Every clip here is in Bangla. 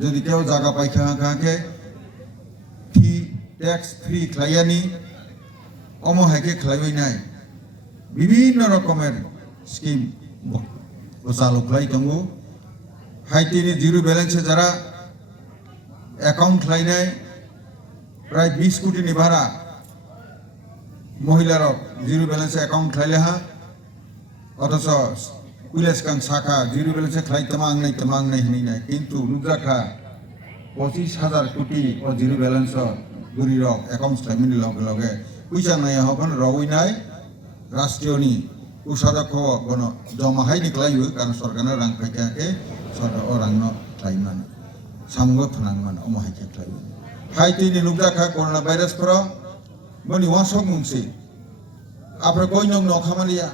যদি কেউ জায়গা পাইখাকে ফি ট্যাক্স ফ্রি খাইয়ানি অমহাইকে খাইবই নাই বিভিন্ন রকমের স্কিম চালু খাই দङ হাইটিনি জিরো ব্যালেন্সে যারা অ্যাকাউন্ট খাইনাय প্রায় 20 কোটিনি ভাড়া মহিলারা জিরো ব্যালেন্সে অ্যাকাউন্ট খাইলে হা অথচ কুইলেসকাং শাখা জিরো ব্যালেন্সে খাই তামাং নাই হনি নাই কিন্তু লুকজাখা 25,000 কোটি ও জিরো ব্যালেন্স গুরি রক অ্যাকাউন্ট খাইমিনি লগে লগে পয়সা নাই হবন রওই নাই রাষ্ট্রীয়নি উসাদক্ষ গণ জমা হাইনি খাইयो কারণ সরকারনা রাং ফাইকাকে সরকার ও রাং খাইমান সামগ ফনাংমান অমহাইকে খাইयो হাইতিনি লুকজাখা করোনা ভাইরাস ফর বনি ওয়াসক মুংসি আপরে কই নং নখামালিয়া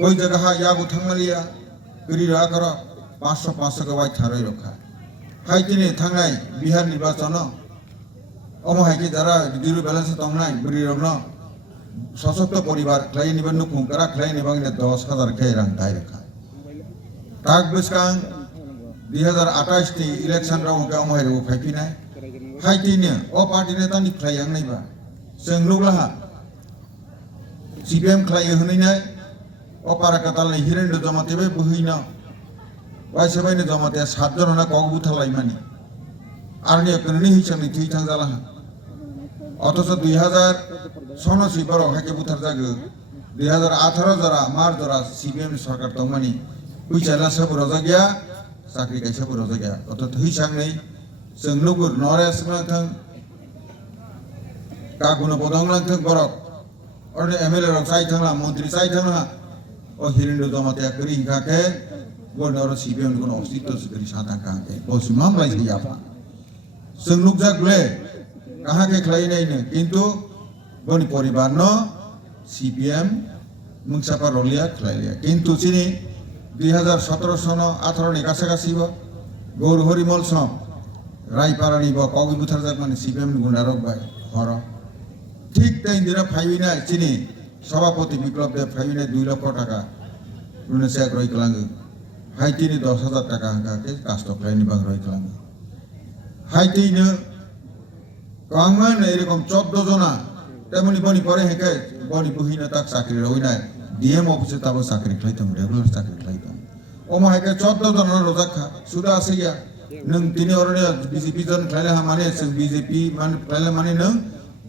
কই জায়গা হা ইয়াবু থাংমালিয়া গরি রা কর 500 কে বাই থারই রক্ষা হাইতিনি থাংনাই বিহার নির্বাচন অমহাইকে যারা জিরো ব্যালেন্সে তংনাই গরি রগ্ন সশক্ত পরিবার ক্লাই নিবেন নুকুংকরা ক্লাই নিবাং 10,000 কে রাং দাই রক্ষা তাক বসকাং 2028 টি ইলেকশন রাউন্ড কে অমহাই रो फाइफिनाय हाइटिनो अ पार्टी नेता नि खायang नायबा जों लुगलाहा सीपीएम खायो हनैनाय अ पाराकातालनि हिरेन्द्र जमातेबे बोहैना वाइसेबायनो जमाते 7 जनना कगबु थालायमानि आरनि कननि हिसाबनि थैथां जालाहा अथच 2086 बाराव हाके बुथार जागो 2018 जरा मार्च जरा सीपीएम सरकार तंमानि बैचाला सब रजा गया साख्रि गायसा रजा गया अथच थैसांनै जों नुगुर नरेश नाथां कागुनो बदं नाथां बरक अरने एमएलए रक साइ थांला मंत्री साइ थांला ओ हिरेन्द्र जमाते करि हिंखाके गनर सीपीएम गुनो अस्तित्व सगरि साथा काके बसुमाम लाइ याफा जों नुगजागले काहाके खलाइनायनो किन्तु बनि परिवार न सीपीएम मुंसापा रलिया खलाइलिया किन्तु चिनि 2017 सन 18 नि काछाकाछिबो गौर हरिमल सम रायपारानि बा कगि बुथार जागमानि सीपीएम गुन्डारक बाय हर ठीक ताई दिना फाइबिनाय चिनि सभापति बिप्लब देव फाइबिनाय 2 लाख टाका रुनेसेक रय कलांगो हाइटिनि 10,000 टाका हाके कास्ट फ्लाइनि बां रय कलांगो हाइटिनो कांगमान एरकम 14 जना तेमनि बनि परे हेके बनि बुहिना ताक चाकरि रयनाय डीएम अफिसे ताबो चाकरि खाइतम रेगुलार चाकरि खाइतम ओमा हेके 14 जना रजाखा सुदा आसेया नों तिनि अरने बीजेपी जन खाइले हामाने जों बीजेपी मान खाइले माने नों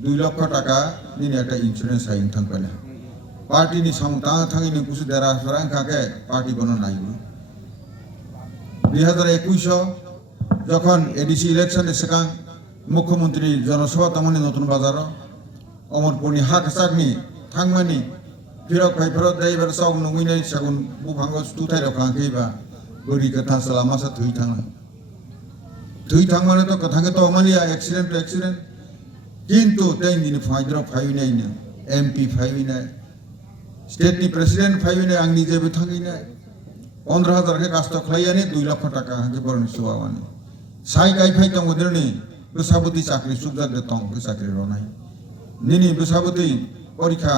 2 लाख टाका निनि একটা ইন্স্যুরেন্স আইন थांबाय पार्टीनि संता थांगिनि कुसु देरा सरां खाके पार्टी बनो नाइबो 2021 যখন এডিসি ইলেকশনে সিগাং মুখ্যমন্ত্রী জনসভা তমনি নতুন বাজার অমরপুরনি হাকসাকনি থাংমানি ফিরক ফাইফরত দাইবার সাউ নুইনাই সাগুন বুফাঙ্গ তুথাই রখাंखैबा गरि कथा सलामासा थुइ थांमाने तो कथाके तो अमालिया एक्सीडेंट तो एक्सीडेंट किंतु तेन दिन फाइद्र फाइनायनो एमपी फाइनाय स्टेटनि प्रेसिडेंट फाइनाय आंनि जेबो थांगिनाय 15,000 के कास्ट खलायानि 2 लाख टाका के बरनि सुवावानि साइ गाय फाइ दङ दिनै बैसाबुति चाकरि सुबजाक दं बैसाकरि रनाय निनि बैसाबुति परीक्षा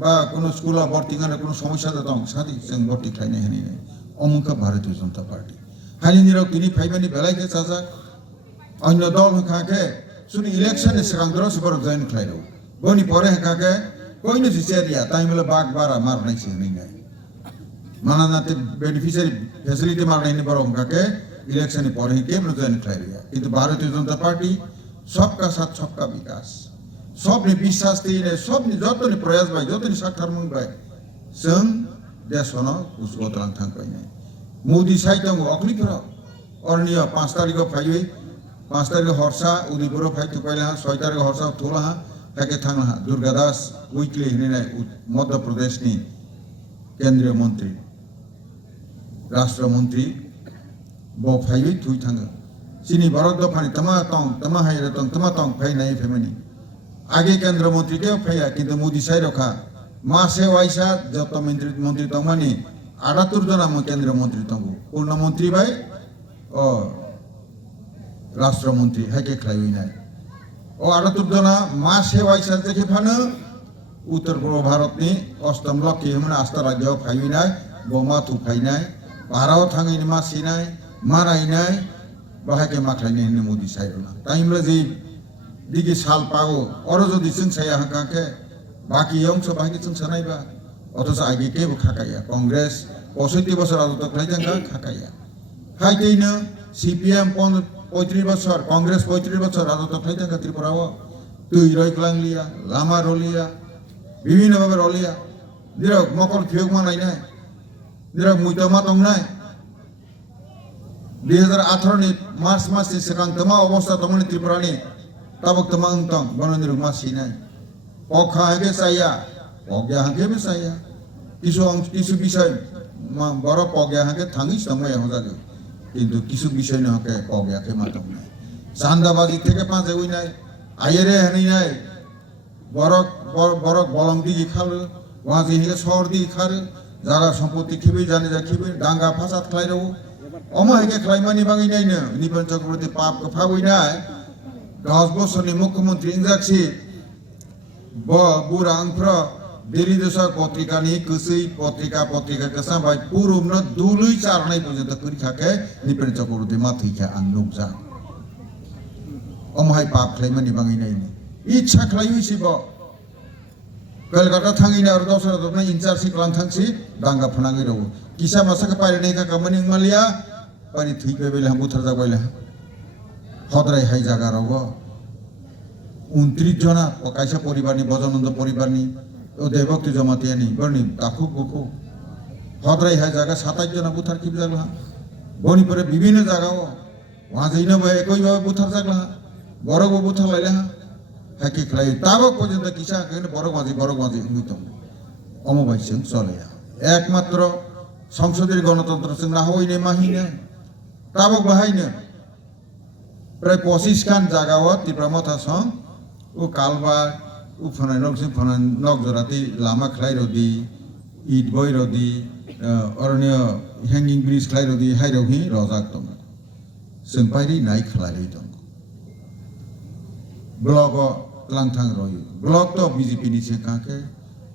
बा कोनो स्कुला भर्ती गर्ने कोनो समस्या दं साथी जों भर्ती खाइनाय हनिनाय अमुक भारतीय जनता पार्टी हानि निरक तिनि फाइबानि बेलायके चाजा अन्य दल हखाके सुनि इलेक्शन सिगांद्र सुबर जयन खाइरो बनि परे हखाके कोइनो जिसेरिया ताइमले बाग बारा मारनाय सिगनिनाय मानानाते बेनिफिशियरी फैसिलिटी मारनायनि बरं हखाके इलेक्शन परे के जयन खाइरिया किन्तु भारतीय जनता पार्टी सबका साथ सबका विकास सबनि विश्वास दिने सबनि जतनि प्रयास बाय जतनि साखारमन बाय जों देशनो उसबतलां थांबायनाय मोदी साइदं अखलिफोरा अरनिय 5 तारिख फाइयो 5 तारिख हरसा उदयपुर फाइतो पाइला 6 तारिख हरसा थोला ताके थांला दुर्गादास उइकली हिनाय मध्य प्रदेशनि केंद्रीय मंत्री राष्ट्र मंत्री ब फाइयो थुइ थाङो सिनि भारत दफानि तमा हाइरे तमा फाइनाय फेमिनि आगे केंद्र मंत्री के फाइया किन्तु मोदी साइ रखा मासे वाइसा जत मंत्री तमानि 78 जना केंद्रीय मंत्री तंगु पूर्ण मंत्री भाई राष्ट्र मंत्री हाके खलाइनाय ओ 78 जना मासे वाइसा जेखे फानो उत्तर पूर्व भारतनि अष्टम लक्ष्य हमन आस्था राज्य फाइनाय बमा थुफाइनाय बाराव थाङैनो मा सिनाय मा रायनाय बाहायके माख्लायनाय होनो मोदी साइरना टाइमला जे दिगे साल पागो अरो जदि जों साया हाकाके बाकी अंश बाहायके जों सानायबा अथच आगे केबो खाकाया कांग्रेस 65 বছর রাজত্ব খাইजांगा खाकाया हाइतेनो सीपीएम 35 বছর कांग्रेस 35 বছর রাজত্ব খাইजांगा त्रिपुराव তুই রইক্লাংলিয়া লামা রলিয়া বিভিন্ন ভাবে রলিয়া নিরক মকল ফিয়ক মানাইনাय নিরক মুইতমা দंनाय 2018 नि मार्च मासनि सिगां तमा अवस्था दंमोन त्रिपुरानि ताबक तमा अंतं बननिरक मासिनाय पखा हेगे साया पग्या हेगे साया किसु বিষয় বড় पग्या हेगे थांगि समय हजागे কিন্তু কিছু বিষয় না হকে पग्याके मातम নাই চান্দাবাজি থেকে পাঁচে উইনাই আইরে হানিনাই বরক বরক বলং দিগি খালো ওয়াজি হেগে শহর দিগি খারে জায়গা সম্পত্তি খিবি জানি যা খিবি ডাঙ্গা ফাসাদ খাইরাও অমা হেগে খাইমানি বাঙি নাইনো নিপন চক্রবর্তী পাপ ফাবইনাই 10 বছরনি মুখ্যমন্ত্রী ইংরাজি बुरा आंफ्रा दिल्ली देशा पत्रिकानि कुसै पत्रिका केसा बाय पुरुमनो दुलुई चारनाय पर्यन्त परीक्षाके निपेन चक्रवर्ती माथैखा आं नुजा अमहाय पाप खालायमानि बाङै नायनो इच्छा खालायैसिब कलकाता थाङैनो आरो दसरा दबनाय इनचार्जि खालामथांसि दांगा फनाङै रावो किसा मासाखा पारिनाय खामानि मालिया पारि थैबाय बेला बुथार जाबायला हद्राय हाय जागा रावो 29 जना कायसा परिवारनि बजानन्द परिवारनि ओ देवभक्ति जमातियानि बरनि दाखु गुखु हद्राय हाय जागा 27 जना बुथार किब जागला बनिपरे विभिन्न जागाव वाजैनो बे एकैबाबे बुथार जागला बरगो बुथार लायला हाकि खलाय ताबो पर्यन्त किसा केन बरग माझि हुइतम अमबाइसं चलेया एकमात्र संसदीय गणतन्त्र जों ना होइने माहिने ताबो बाहायनो प्राय 25 खान जागाव त्रिपुरा माथा सं ও কালবার ও ফনাই নক জরাতি লামা খাই রদি ইট বই রদি অরণ্য হ্যাঙ্গিং ব্রিজ খাই রদি হাই রহি রজাক দं जों पाइरि नाय खालाय दं ब्लक लांथां रयो ब्लक तो बीजेपी नि सेकाके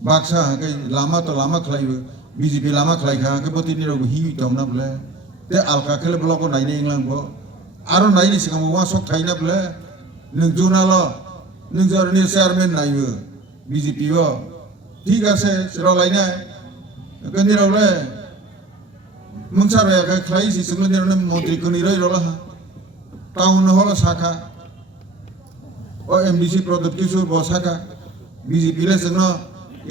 बाक्सा हाके लामा तो लामा खालायो बीजेपी लामा खालाय खाके बतिनि रबो हि दं ना बले ते आलका खेले ब्लक नायने इंलांबो आरो नायनि सिगां वा सक थाइना बले नों जुनाल नोंजोरनि चेयारमेन नायो बीजेपी ठीक আছে रलायना गनिरावले मुंसाराया खालायसि सुंगनिरने मन्त्रि कनिरै रला टाउन हल शाखा ओ एमडीसी प्रदीप किशोर बसाखा बीजेपी ले जोंनो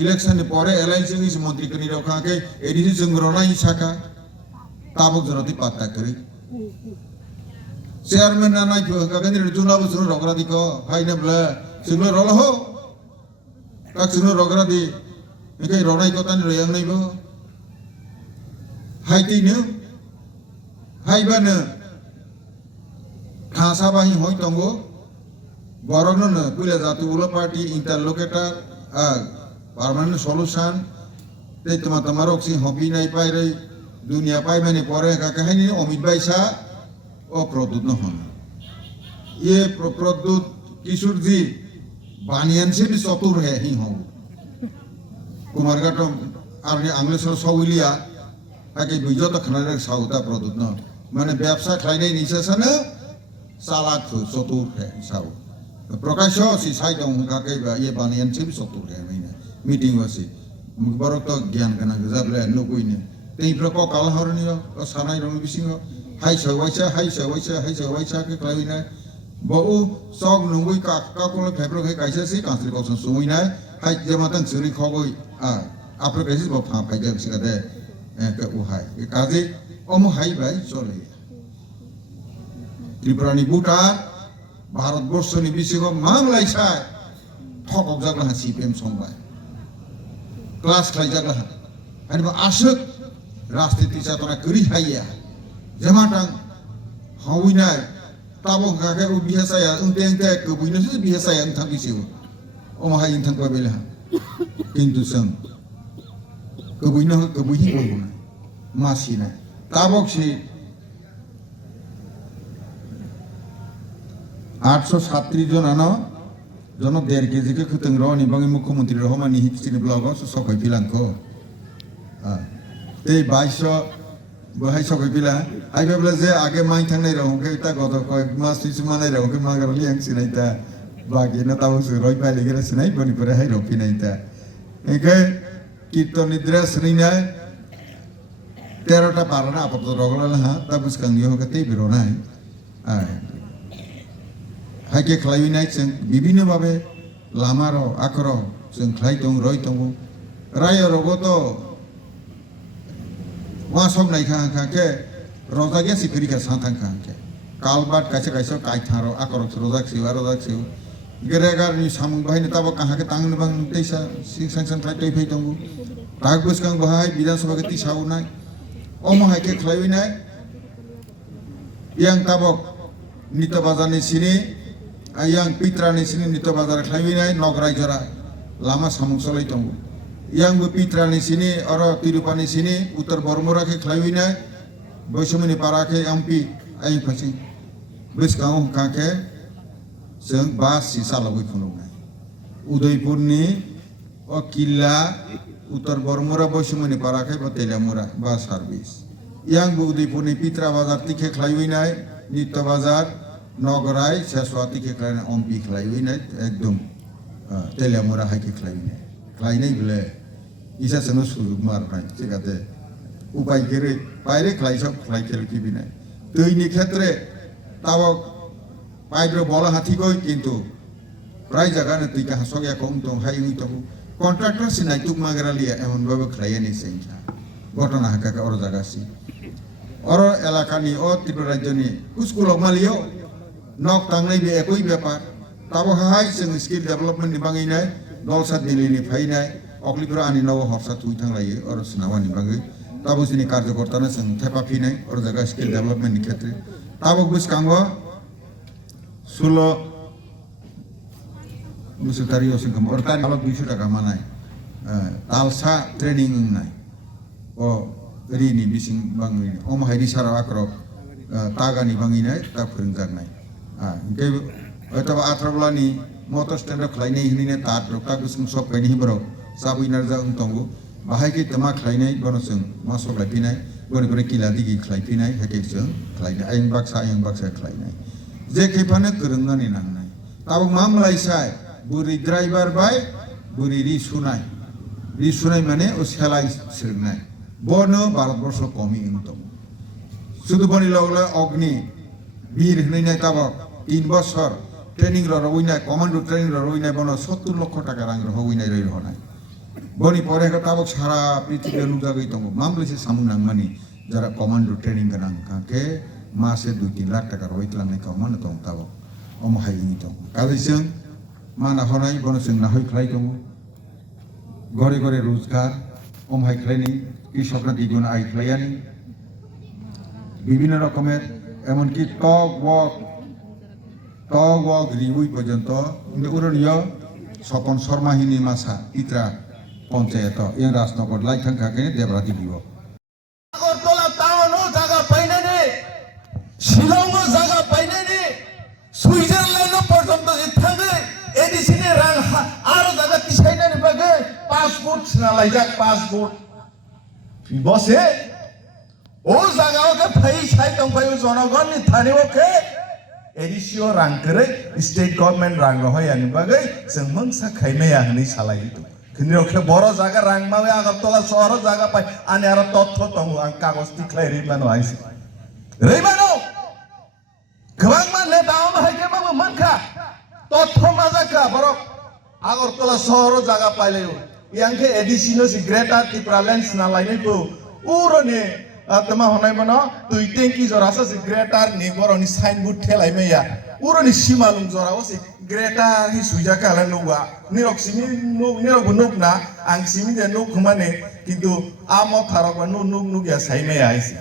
इलेक्शन परे एलायन्स जोंनि मन्त्रि कनिराव खाके एडीसी जों रनाय शाखा ताबक जरति पात्ता करै चेयरमेन ना नाय गनिर जुनाबो जों रगरादि को हायनब्ला जोंनो रला हो काक जोंनो रगरादि एकै रनाय को तानि रयांनायबो हायतिनो हायबानो खासा बाहि होय दंगो बरगनो पुला जातुला पार्टी इंटरलोकेटर पार्मानेंट सल्यूशन ते तमारक्सि हबि नाय पाइरै दुनिया पाइमाने परे काकाहायनि अमित बाइसा ओ प्रदूत न हन ये प्रदूत किशोर जी बानियान से भी चतुर है ही हो कुमारघाट आरनि आंग्लेसर सौलिया आगे बिजत खनारे साउता प्रदूत न माने व्यवसाय खालायनाय निसासानो चालाक चतुर है साउ प्रकाश सि साइदं काकेबा ये बानियान से भी चतुर है मैंने मीटिंग वासी बरक तो ज्ञान गना गजाबले नगुइने तेइफ्रा को कालहरनियो सानाय रंग बिसिङो हाय सवाइसा के खालायना बहु सग नंगुइ काकोले फेब्रो के काइसासि कांस्रि कसन सुइना हाय जेमातन सुरि खगुइ आफ्रो काइसिस ब फा फाइजा सिगादे के उहाय काजे अम हाय बाय चले त्रिपुरानि बुटा भारतबर्षनि बिसिङाव मांलायसा ठकक जाग्ला सीपीएम संबाय क्लास खालायजाग्ला हानिबा आसुक राजनीति जातना करि हाया जमाटां हाविनाय ताबो गागे उ बिहासाया उन्ते कबुइनोसो बिहासाया उन्थां बिसिउ अमहाय उन्थां बाबेला किन्तु जों कबुइहि बंगो मासिना ताबकसि 837 जनानो जन 1.5 केजी के खतंग रनि बाङै मुख्यमन्त्री रहमानि हिक्सिनि ब्लग सखै फिलांखो ते 22 bahai sokai pila ai bebla je age mai thangnai rong ke ta goto koi mas tisu manai rong ke magar liang sinai ta bagi na tahu su roi pai ligera sinai boni pore hai ro pinai ta eke kirtan nidra srina 13টা পারনা আপাতত রগলা হা তা বুঝকাং ইহ কতে বিরনাই হাইকে খালাইনাই जों বিভিন্ন ভাবে লামার আখর जों খালাই দং রই দং রায় রগত ওয়া সব নাই খা খাকে রজাগে সিকরিকা সাথাং খাকে কালবাট কাছে কাছে কাই থারো আখর রজাক সিও গেরেগার নি সামুং বাহিনী তাব কাহাকে তাংন বাং তেসা সিংসাং খাই তৈ ফै দং তাক বুঝকাং বাহাই বিধানসভা কে তি সাউনাই অমহাইকে খালাইনাই yang tabok nito bazar ni sini yang pitra ni sini nito bazar khlaibinai nograi jora lama samung solai tongo yang bu pitra ni sini oro tirupani sini uttar bormora ke khlaibinai boisomini para ke ampi ai phasi biskang ka ke जों bas sisa lagoi phunungai udaipur ni o killa uttar bormora boisomini para ke telamura bas service yang bu udaipur ni pitra bazar tikhe khlaibinai nitya bazar নগরাই শেষওয়াতি কে ক্লাইন অম্পি ক্লাইবিনাই একদম তেলিয়ামুরা হাইকে ক্লাইবিনাই ক্লাইনাই বলে ইসা সেনো সুযোগ মারনাই সেখাতে উপায় কেরে বাইরে ক্লাইসব ক্লাই খেলকিবিনাই তৈনি ক্ষেত্রে তাবক পাইব্র বলা হাতিগই কিন্তু প্রায় জায়গায় তুই হাসক একম দং হাই উই দং কন্ট্রাক্টর সিনাই তুক মাগরালিয়া এমন ভাবে ক্লাইয়ানি সেইটা ঘটনা হাকাকে অর জায়গাসি অর এলাকানি ও ত্রিপুরা রাজ্যনি স্কুল মালিও nok tangnai be ekoi byapar tabo hai जों स्किल डेभलपमेन्ट नि banginai dolsa dili ni phainai oklipura ani nawo horsa tui thanglai or sinawani bangai tabo sini karyakortana जों thepa phinai or jaga skill development ni khetre tabo buskango sulo musutari osingam or tari halok 200 টাকা manai talsa training nai o rini bising bangai om hairi sara akrok tagani banginai ta phurungjak Oke, atau atrabla ni motor stand up klien ini nih tar rokta kusung shop kaini hibro sabu inerja untunggu bahai ke tema klien bonusung masuk klien ini boni boni kila digi klien ini hake sung klien ayang baksa klien je kepana kerengna ni nang nai tabu mamlai sai buri driver bay buri ri sunai mane ushelai sirnai bono barat borso komi untunggu sudu boni logla ogni bir hinai tabak 3 বছর ট্রেনিং রইনাই কমান্ডো ট্রেনিং রইনাই বন 70 লক্ষ টাকা রাং রইনাই রই রহনাই বনি পরে তাবক সারা পৃথিবী নুজাগই দङ মামলেছে সামুনাং মানি যারা কমান্ডো ট্রেনিং গানাং কাকে মাসে 2-3 লাখ টাকা রইতলাংনাই কমান দङ তাবক অমহাইনি দङ কাজैजों মানা হনাই বন जों নাহই খাই দङ ঘরে ঘরে রোজগার অমহাই খাইনি কৃষকরা দ্বিগুণ আয় খাইয়ানি বিভিন্ন রকমের এমনকি Tawag riwui পর্যন্ত উরনিয় স্বপন শর্মাহিনী মাসা ইত্রা পঞ্চায়েত এই রাজনগর লাইখাং খাকে দেবরাতি দিব আগরতলা টাউনও জায়গা পাইনা নে শিলংও জায়গা পাইনা নে সুইজারল্যান্ডও পর্যন্ত থাঙ্গে এডিসিনে রাং আরো জায়গা কিসাইনা নে বাগে পাসপোর্ট নালাইজাক পাসপোর্ট বসে ও জায়গাওকে ফাই সাই দং ফাই জনগণনি থানিওকে एडिसियो रां करे स्टेट गवर्नमेंट रां रहोय आनि बागै जों मंसा खाइमेया हनै सालायो तो खिनिरखे बरो जागा रां मावे आगरतला शहर जागा पाइ आनि आरो तथ्य दङ आं कागज तिख्लाय रैमानो आइसि रैमानो गोबां माने दाव हायके बाबो मानखा तथ्य माजाका बरो आगरतला शहर जागा पाइलायो यांखे एडिसिनो सि ग्रेटर त्रिपुरा लेन्स ना लाइनेको उरने तमा होनाय मनो तुइ टेंकी जरासा सि ग्रेटर नि बरनि साइनबोर्ड थेलाय मैया उरनि सिमालुं जराव सि ग्रेटर हि सुइजा काला नुवा निरक सिमि निरक नुकना आं सिमि दे नुक माने किन्तु आमो थारक नुक या साइमेया आइसि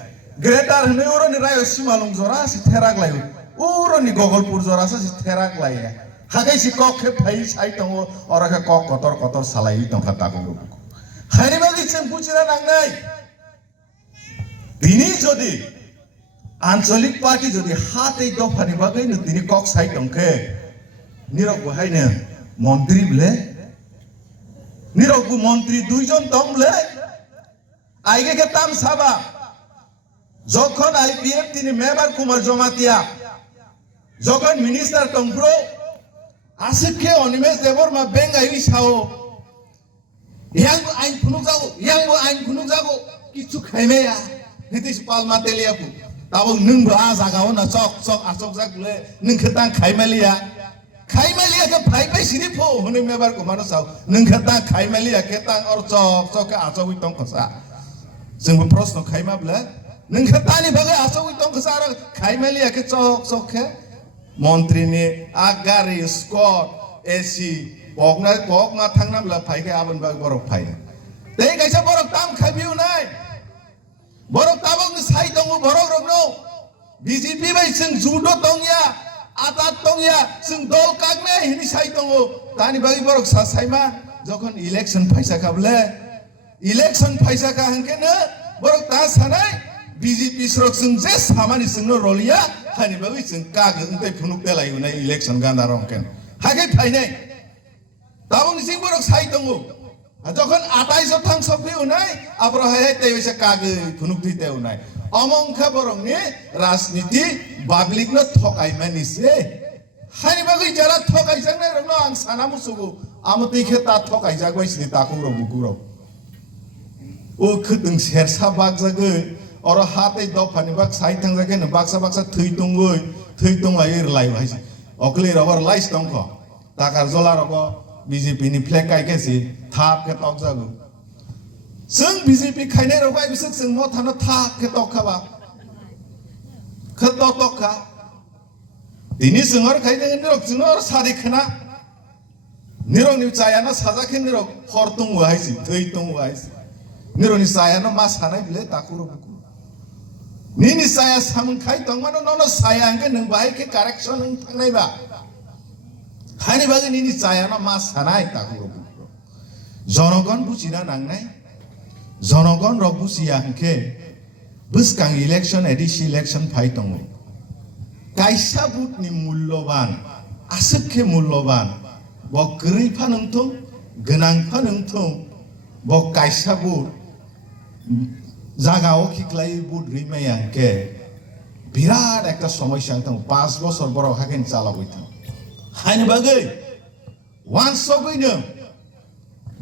ग्रेटर हने उरनि राय सिमालुं जरा सि थेराक लायो उरनि गगलपुर जरासा सि थेराक लाया हागै सि कखे फाइ साइ दङ अरखा कक कतर सालाय दङ खाताको हानि बागि जों बुजिना नांनाय दिनै যদি আঞ্চলিক পার্টি যদি হাতে দফানি বাগাইনো দিनै কক সাই দंखे নিরক বহাইনো মন্ত্রী বলে নিরক মন্ত্রী দুইজন দংলে আইগে কে তাম সাবা যখন আইপিএফ তিনি মেবার কুমার জমাতিয়া যখন minister টংপ্রো আসিকে Animesh Debbarma Bengai Sao yang ain phunuk jago kichu khaime ya nitis palma telia pu tabo nung ba jagao na chok achok jakle nung khetang khaimelia ke phai pai siri pho hone mebar ko mano sao nung khetang khaimelia ke tang or chok ke achok ui tong khasa jeng bo proshno khaima bla nung khetani bage achok ui tong khasa ar khaimelia ke chok ke মন্ত্রী ni agari scott ac pokna thangnam la phai ke abon bag borok phai tei kaisa borok tam khabiu nai borok tabok ni sai tongu borok rok no bjp bai sing judo tongya atat tongya sing dol kagne hini sai tongu tani bagi borok sa saima jokhon election phaisa khable election phaisa ka hangke na borok ta sanai bjp srok sing je samani sing no rolia hani bagi sing ka gtai phunuk telai unai election ganda rongken hage phai nai tabong sing borok sai tongu যখন 28 সফি উনাই আবরা হে তেইসে কাগে ফুনুক দিতে উনাই অমংখা বরংনি রাজনীতি পাবলিক ন ঠকাই মানিছে হানি বাগৈ যারা ঠকাই জানে রং আং সানা মুসুগু আমতি খে তা ঠকাই জাগবাইসনি তাকু রবুগুরো ও খতং সেরসা বাগ জাগে অর হাতে দফানি বাগ সাই থাং জাগে ন বাক্সা থৈ দংলাই লাইव হাইছে অকলে রবার লাইস দংখ তাকার জলা রব BJP ni flag kai ke si thap ke tok jagu sung bjp khaine ro bai bisuk sung mo thano thap ke tok khaba khato tok kha tini sungor khaine nirok sungor sari khna nirok ni chaya na saja khe nirok hor tung wai si thei tung wai si nirok ni chaya na ma sanai bile takuro buku ni saya samung khai tongmano no saya angke nang bai ke correction nang thangnai ba হানি বাগে নিনি চায়া না মা সানাই তাকুরো জনগণ বুঝিনা নাংনাই জনগণ রক বুঝিয়া হাंखे বুসকাং ইলেকশন এডিসি ইলেকশন ফাই দङ কাইসা বুটনি মূল্যবান আসুखे মূল্যবান ব গरै ফানंथं गोनां फानंथं ब কাইসা বুট জাগাও খিকলাই বুট রিমাই হাंखे বিরাট একটা সমস্যা দङ 5 বছর বড় হাকেন চালাবই থাম হানি বাগৈ ওয়ান সবইনো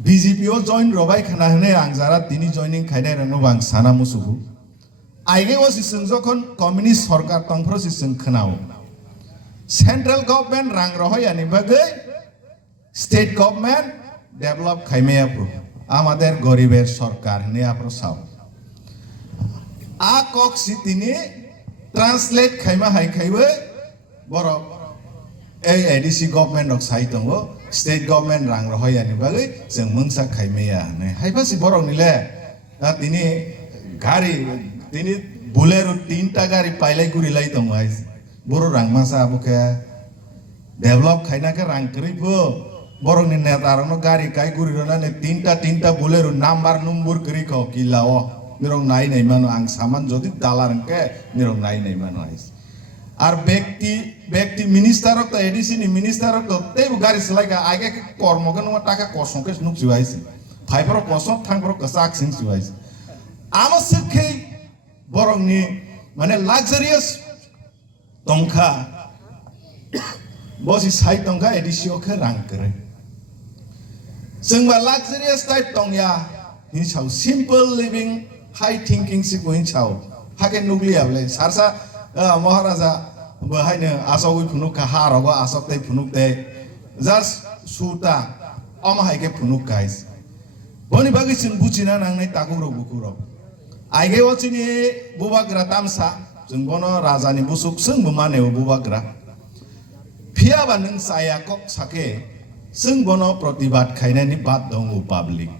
বিজেপি ও জয়েন রবাই খানা হনে আং যারা তিনি জয়েনিং খাইনাই রং বাং সানা মুসুহু আইগে ও সিসং যখন কমিউনিস্ট সরকার তংফ্র সিসং খনাও সেন্ট্রাল গভর্নমেন্ট রাং রহয় আনি বাগৈ স্টেট গভর্নমেন্ট ডেভেলপ খাইমেয়া প্রো আমাদের গরিবের সরকার নে আপরো সাও আ কক সি তিনি ট্রান্সলেট খাইমা হাই খাইবে বড় এই ADC government of Sai দङ state government রাং রহয় আনি বাগৈ जों मोनसा खाइमेया ने हाइबासि बरक निले তিনি গাড়ি তিনি বুলেরো 3টা গাড়ি পাইলাই গুরিলাই দङ আই বড় রাংমাসা আবুকে ডেভেলপ খাইনাকে রাং করিবো বরক নি নেতা রং গাড়ি কাই গুরিরনা নে 3টা বুলেরো নাম্বার নম্বর করি খ কিলাও নিরং নাই নাই মানো আং সামান যদি দালারকে নিরং নাই নাই মানো আইস আর ব্যক্তি মিনিস্টার তো এডিসি নি মিনিস্টার তো তেই গাড়ি সলাইকা আগে কর্মকে ন টাকা কসংকে নুক জুয়াইছে ফাইফর কসক থাংফর কসাক সিং জুয়াইছে আমসখে বরংনি মানে লাক্সারিয়াস তংখা বসি সাই তংখা এডিসি ওকে রাং করে जोंबा লাক্সারিয়াস টাইপ তংয়া হিসাও সিম্পল লিভিং হাই থিংকিং সিকো হিসাও হাকে নুগলিয়াবলে সারসা महाराजा बहायनो आसावै फुनुक हा रगो आसावै फुनुक दे जास्ट सुता अमहायके फुनुक गाइस बनि बागै जों बुजिना नांनाय ताकुरो बुकुरो आइगे वचिनि बुबाग्रा तामसा जों बनो राजानि बुसुक जों बुमानेव बुबाग्रा फियाबा नों साया कक साके जों बनो प्रतिबाद खायनायनि बात दङ पाब्लिक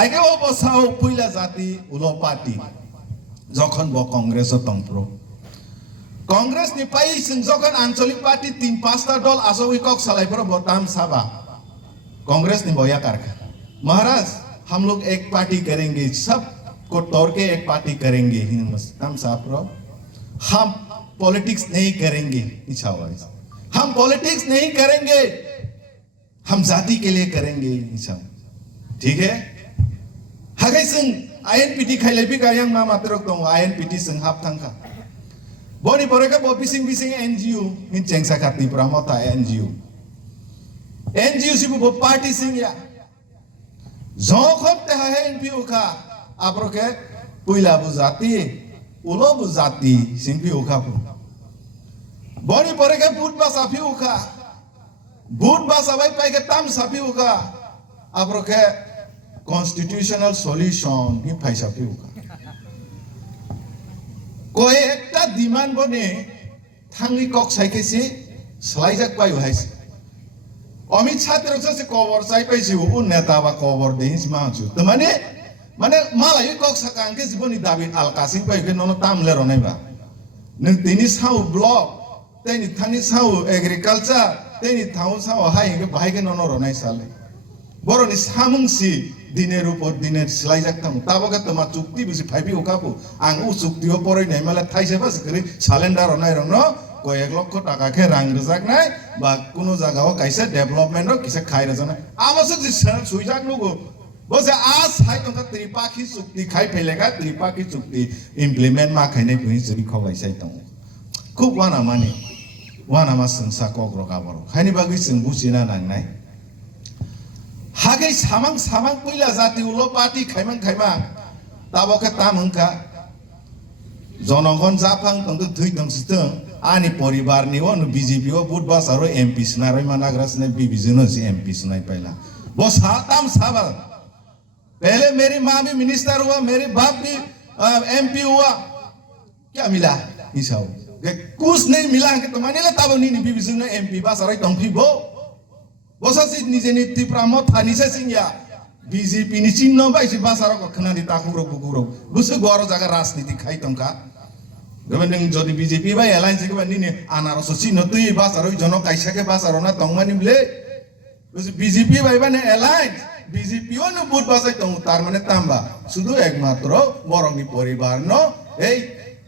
आइगे बसाव पयला जाति उलो पार्टी যখন ব কংগ্রেস তংপ্রো कांग्रेस नि पाई जोखन आंचलिक पार्टी 3-5टा दल आसोई कक सलाइफोर बताम साबा कांग्रेस नि बया कारखा महाराज हम लोग एक पार्टी करेंगे सब को तोड़ के एक पार्टी करेंगे हम साहब हम पॉलिटिक्स नहीं करेंगे हम पॉलिटिक्स नहीं करेंगे हम जाति के लिए करेंगे ठीक है हगे सिंह INPT खायलायबि गायang मा मात्रक दं INPT जों हाबथांखा बनि बरेका ब बिसिं NGO hin chengsa khati pramota NGO सिबु ब पार्टी सिं या जोखब ते है NPO खा आप्रोके पुइला बुजाति उलो बुजाति सिं PO खा बनि बरेका बुट बासा PO खा बुट बासा बाई पाइके ताम सा PO खा आप्रोके constitutional solution hi paisa PO खा कोई एकटा डिमांड बने थांगि कक साइकेसि स्लाइजाक पायो हाइस अमित शाह तेरो से कवर साइ पाइसि उ नेता बा कवर देहिस माछु त माने मालाय कक साकांके जीवनि दाबि आलकासिं पाइके ननो तामले रनाइबा नों तिनि साउ ब्लक तेनि थांनि साउ एग्रिकालचार तेनि थाउ साउ हाइके बाहायके ननो रनाइ साले बरनि सामुंसि दिनेर ऊपर दिनेर सिलाइजाक थां ताबका तमा चुक्ति बिसि फाइबि ओकापु आं उ चुक्तिओ परायनाय माला थाइसेबा सिकरि सालेन्डार रनाय रंनो कय 1 लाख टाका के रां रजाकनाय बा कुनो जागाव काइसे डेभलपमेन्ट रो किसे खाइ रजानाय आमसो जि सुइजाक नुगो बसे आ साइ तंका त्रिपाखी चुक्ति खाइ फैलेगा त्रिपाखी चुक्ति इमप्लिमेन्ट मा खाइनाय बुहि जरि खबाय साइ तं खुब वाना माने वाना मा संसा कग्र गाबर खाइनि बागै जों बुजिना नांनाय हागै सामां पहिला जाति उलो पार्टी खाइमां ताबके तामंखा जनगण जाफां तंग थै दंसितं आनि परिवारनि वन बीजेपी ओ बुट बासारो एमपी सनारै मानाग्रासने बीबीजनो से एमपी सनाय पहला वो साताम साबा पहले मेरी माँ भी मिनिस्टर हुआ मेरे बाप भी एमपी हुआ क्या मिला हिसाब कुछ नहीं मिला के तुम्हारे लिए तब नहीं बीबीजनो एमपी बासारो तंफी बो बसासि निजेनि तिप्राम थानिसे सिंया बीजेपी नि चिन्ह बाइसि बासारो कखनानि ताखुरो गुगुरो बुसु गरो जागा राजनीति खाइ तंका गबे नों जदि बीजेपी बा एलायन्स के बानि आनारस चिन्ह तुइ बासारो जन काइसा के बासारो ना तंगमानि बले बुसु बीजेपी बाइबाने एलायन्स बीजेपी ओ न बुट बासाइ तंग तार माने तांबा शुधु एकमात्र बरंनि परिवार न ए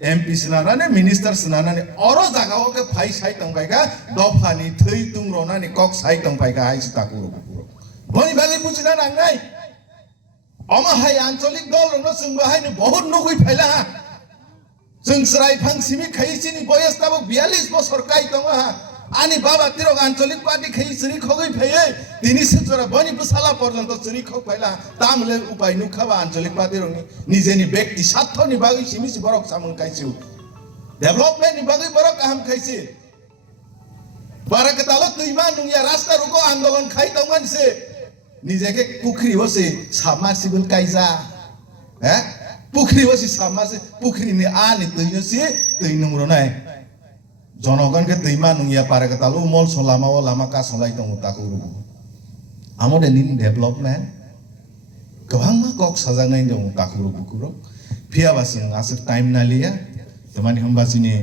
एमपी सनानाने मिनिस्टर सनानाने अरो जागाओ के फाइ साइ तंबाइगा दफानि थै तुंग्रनानि कक साइ तंबाइगा हाइस ताकुरो बनि बागै बुजिना नांनाय अमा हाय आंचलिक दल न जोंबो हायनो बहुत नुगै फाइला जों स्राय फांसिमि खाइसिनि बयस ताबो 42 बছর काइ दङ आनि बाबा तिरक आंचलिक पार्टी खाइसिनि खगै फाइए तिनि सेजरा बनि बुसाला पर्यन्त चुरि खग फाइला तामले उपाय नुखाबा आंचलिक पार्टी रंनि निजेनि व्यक्ति स्वार्थनि बागै सिमिसि बरक सामन खाइसि डेभलपमेन्टनि बागै बरक काम खाइसि बाराकतालो तुइमा नुया रास्ता रुको आन्दोलन खाइ दङन से निजेके पुखरी होसे साबमार्सिबल काइजा हे पुखरी होसे साबमार्सि पुखरीनि आनि दैनोसि दै नुरनाय जनगण के दैमा नुया बाराकतालो मल सलामा व लामा का सलाइ दङ ताकुरु आमोदे निन डेभलपमेन्ट गोबां कक साजानाय दङ ताकुरु बुकुरो फियाबासिं आसो टाइम नालिया तमानि हमबासिनि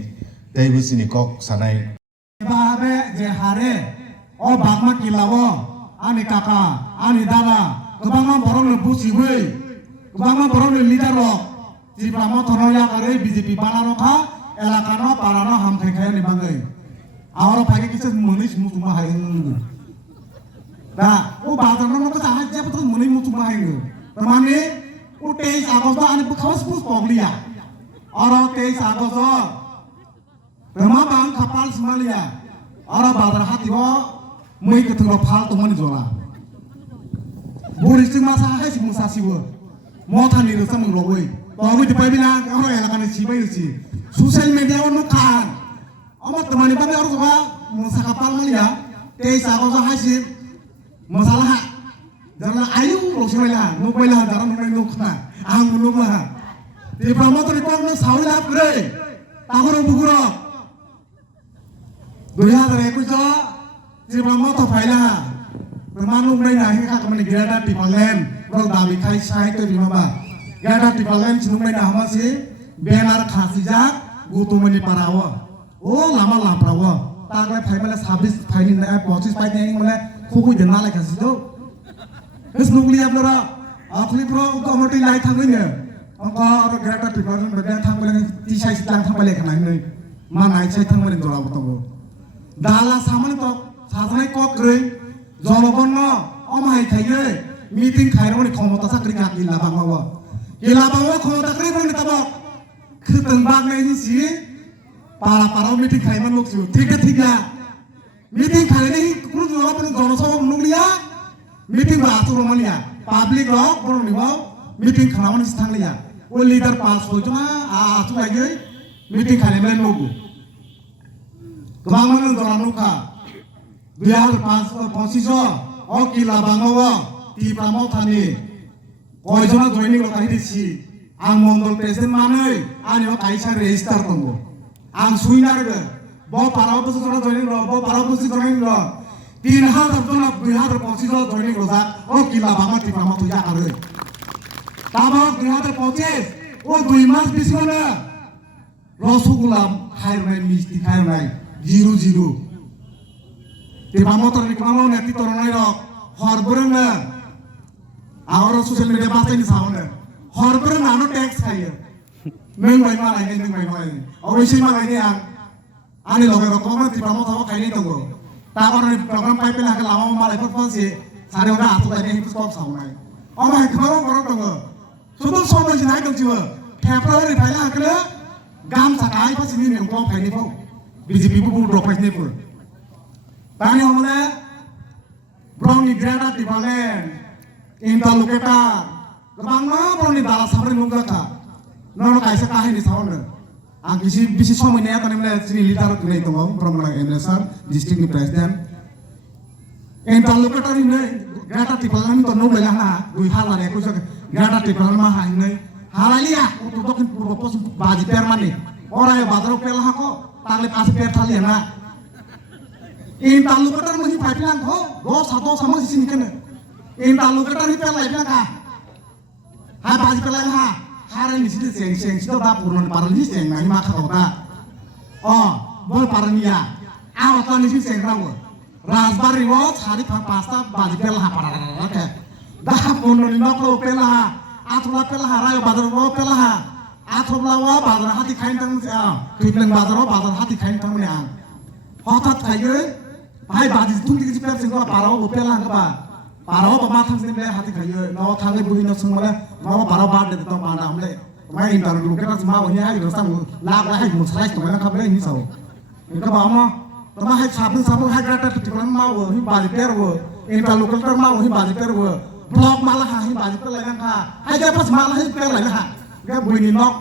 दैबुसिनि कक सानाय बाबे जे हारे ओ बागमा किलावो आनि काका आनि दादा गोबां बरनो बुसिबै गोबां बरनो लिडार जिब्रामा थरया करे बीजेपी बानारखा एलाकानो पारानो हामखायखायनि बागै आरो फागे किसे मोनिस मुसुमा हायनो दा ओ बाजारनो को जाहा जेबो मोनि मुसुमा हायनो तारमाने ओ 23 आगस्ट आनि बखावस पुस पगलिया और 23 आगस्ट तमा बां कपाल समालिया और बाजार हातिवा मै कथुरो फाल तमनि जला बुरिसिं मासा हाय मुसासिबो मथानि रसम लबै तमि दिपाइबिना और एलाकानि सिबायसि सोशल मीडिया नो खान अमत तमनि बागे और जगा मुसा कपाल मालिया 23 आगस्ट हायसि मसाला जला आयु रसमैला नोबैला जरा नोबै नोखना आं नुबा दे प्रमोटर रिपोर्ट न सावला करे तागरो बुगुरो 2021 जिब्रामा तो फाइला मानु नै नाहि का कमनि ग्रेडा टिपालेन रल दाबि खाइ साइ तो बिमाबा ग्रेडा टिपालेन सुनै ना हमासि बेनार खासिजा गुतुमनि पाराव ओ लामा लाप्राव तागले फाइमाले 26 फाइनि ना 25 फाइनि माने खुगुइ देना लायखासि तो हस नुगलिया ब्लरा आखलि प्रो कमिटि लाई थाङैनो अंका आरो ग्रेडा टिपालेन बे थांबले ति साइस लां थांबले खनानै मा नाइ साइ थांबले जराव तबो दाला सामान तो साजनाय कक्रै जनगण अमाय थायो मिटिं खायरमनि क्षमता साख्रि गाकिला बांगाव Kilabawa khota kri bang tabo khuteng bang nei si para para meeting khaiman lok su ठीक है meeting khale nei kunu jo apun jonasabha nunglia meeting ba asu romania public rok borong ni meeting khalaman sthanglia o leader pass ho juma asu lagi meeting khale mai logu kebang mang dolan nuka 2025 o kilabangawa ti pramau thani কয়জনা জয়েনিং লকাই দিছি আং মন্ডল প্রেসিডেন্ট মাनै আনিও কাইসা রেজিস্টার দंगो आं सुइनारगो ब 12 বছর জনা জয়েনিং র ব 12 বছর জয়েনিং র 3000 জনা 2025 জনা জয়েনিং র যা ও কিলা বামা টিপামা তুই আরে তাবা 2025 ও 2 মাস বিসিমনে রসগোল্লা খাইনাই মিষ্টি খাইনাই 00 টিপামা তোর রিকমামা নেতি তোরনাই র হরবরনা Ahora social media pasti ini sama nih. Horber nano tax kaya. Neng malah ini. Orang sih malah ini yang ane logo rokoman di promo tahu kaya ini tunggu. Tapi orang program pipe lah kalau mau malah ikut pasti. Sari orang atuh tadi itu stop sama nih. Oh my god, orang tunggu. Sudah semua sih naik tunggu. Februari payah akhirnya gam sakai pasti ini yang kau kaya ini pun. BJP pun drop ini pun. Tanya orang Brown di Greta di Balen. Inta luketa, kebang mah pun di dalam sampai nunggu ka, nono kaisa kahin di sana. Angki si bisi semua ini akan mulai sini litar kena itu mau, program MSR district president. Inta luketa ini, gata tipelan itu nunggu lah na, gue halal ya, gue gata tipelan mah ini, halal ya, untuk tokin pura pos baju permane, orang yang badar pelah kok, taklip asik per thali ya na. Inta luketa masih pipeline kok, dos satu sama di sini kena. Inta luketa ni pelai belaka. Ha baji pelai ha. Haran di sini seng situ dah purun paran di seng nani maka kota. Oh, bol parania. Awat ni sini seng rawu. Raspberry watch hari pasta baji pelai paran. Okay. Dah purun nak lo pelai. Atula pelai rayu badar wo pelai. Atula wo badar hati kain tang sia. Kipling badar wo badar hati kain tang ni ang. Hotat kayu. Hai baji tunggu di sini seng parau wo pelai apa. Parau bapak thang sini hati kayu, nawa thangnya buhi nasi semula, nawa parau bar deh tu mana amle, mai intar dulu kita semua ini aja rasa lag lah hai musalai tu mana kabar ini sah, ini kabar ama, tama hai sabun hai grata tu tipulan mau, ini balik per wo, intar lu keluar mau, ini balik per wo, blok malah hai balik per lagi kan, hai dia pas malah hai per lagi kan, dia buhi ni nok,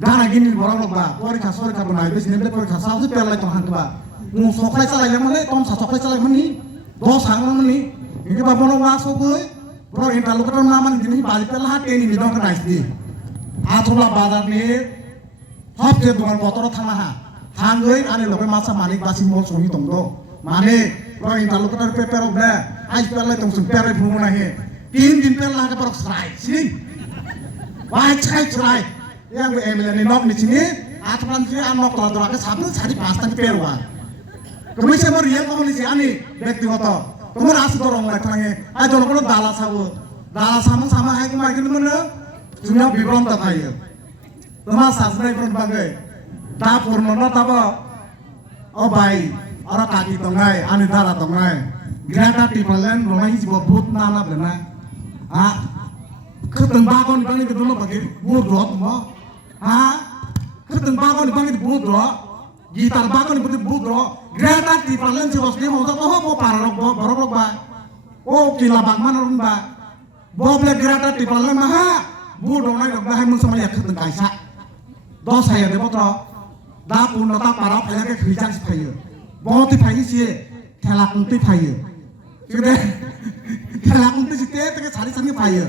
gana gini borang lok ba, pori kasar kabar naik besi ni pori kasar tu per lagi tuhan tu ba, musoklai salai yang mana, tom sasoklai salai mana ni, dos hangon mana ni. Ini bapak orang masuk gue, bro inta lu keton maman gini balik pelah ini bidang keras di. Atulah bazar ni, hot je dengan motor tengah. Hangui ane lope masa manik basi mol sumi tongdo. Mane, bro inta lu keton peper obra, ais pelah tong super ibu mana he. Din pelah ke perok serai, sini. Wah serai. Yang gue emel ni nok di sini, aturan sini anok lalu ke sabun cari pasta ke perwa. Kemudian mau riak kamu di sini, back di motor. Kamu nasi dorong lagi tangi, aja orang kalau dalas sama hai kemana gitu mana, cuma bibrom tak kaya. Temas sastra bibrom bagai, dapur nona tapa, oh bayi, orang kaki tongai, ane darah tongai, grata tipalen, rumah ini sebuah but nana benar, ketembakan bang itu dulu bagi but rot mau, ketembakan bang itu but rot. Gitar bakon itu budro, grata di palen si bosnya mau tak mau parok borok ba, oh kila bang mana run ba, boble grata di palen mah, budro naik dok dah mun sama lihat keteng kaisa, dos saya deh potro, dapur nota parok kaya ke kerjaan si payu, bawa ti payu sih, telak unti payu, jadi telak unti sih teh teh cari payu,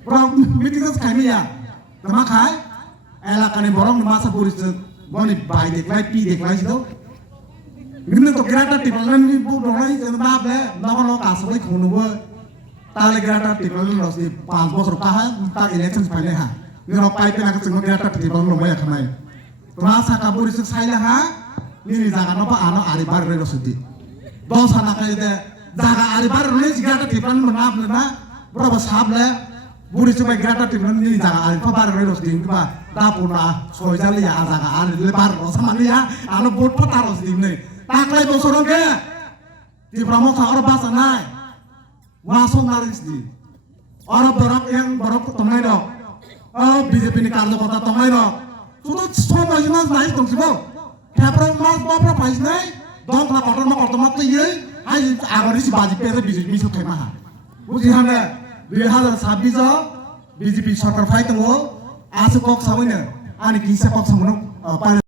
bro meeting kami ya, tema kai, elakan borong masa buris Boni bayi deklai pi deklai situ. Gini tu grata tipelan ni bu dorai sebab le, nama lo kasih lagi khunu bu. Tali grata tipelan lo si 500 rupiah, tak election sepele ha. Ni lo pai pena kesenggo grata tipelan lo banyak kemai. Terasa kabur isu saya ha, ni jaga nopo ano aribar lo sudi. Dos anak itu jaga aribar lo si grata tipelan menap na, berapa sahab le. Buri supaya grata tipelan ni jaga aribar lo sudi. Kita dapur na soal ya jaga aribar lo sama dia, ano bot petar lo sudi ni. Taklay bosorong ke, di promo sahur bahasa naik, masuk naris di. Orang borok yang borok tonglai dok. BJP ni karjakota tonglai dok. Sudah semua jenis naik dong sih bang. Kepro mas bawa price naik. Dong kalau kotor mak kotor mak tuh ye. Ayo agar isi baju pera BJP misu kayak mah. Bukan hanya 2026 BJP सरकार फाइट दङ आसु कक सावैनो आनि किसा कक सावनो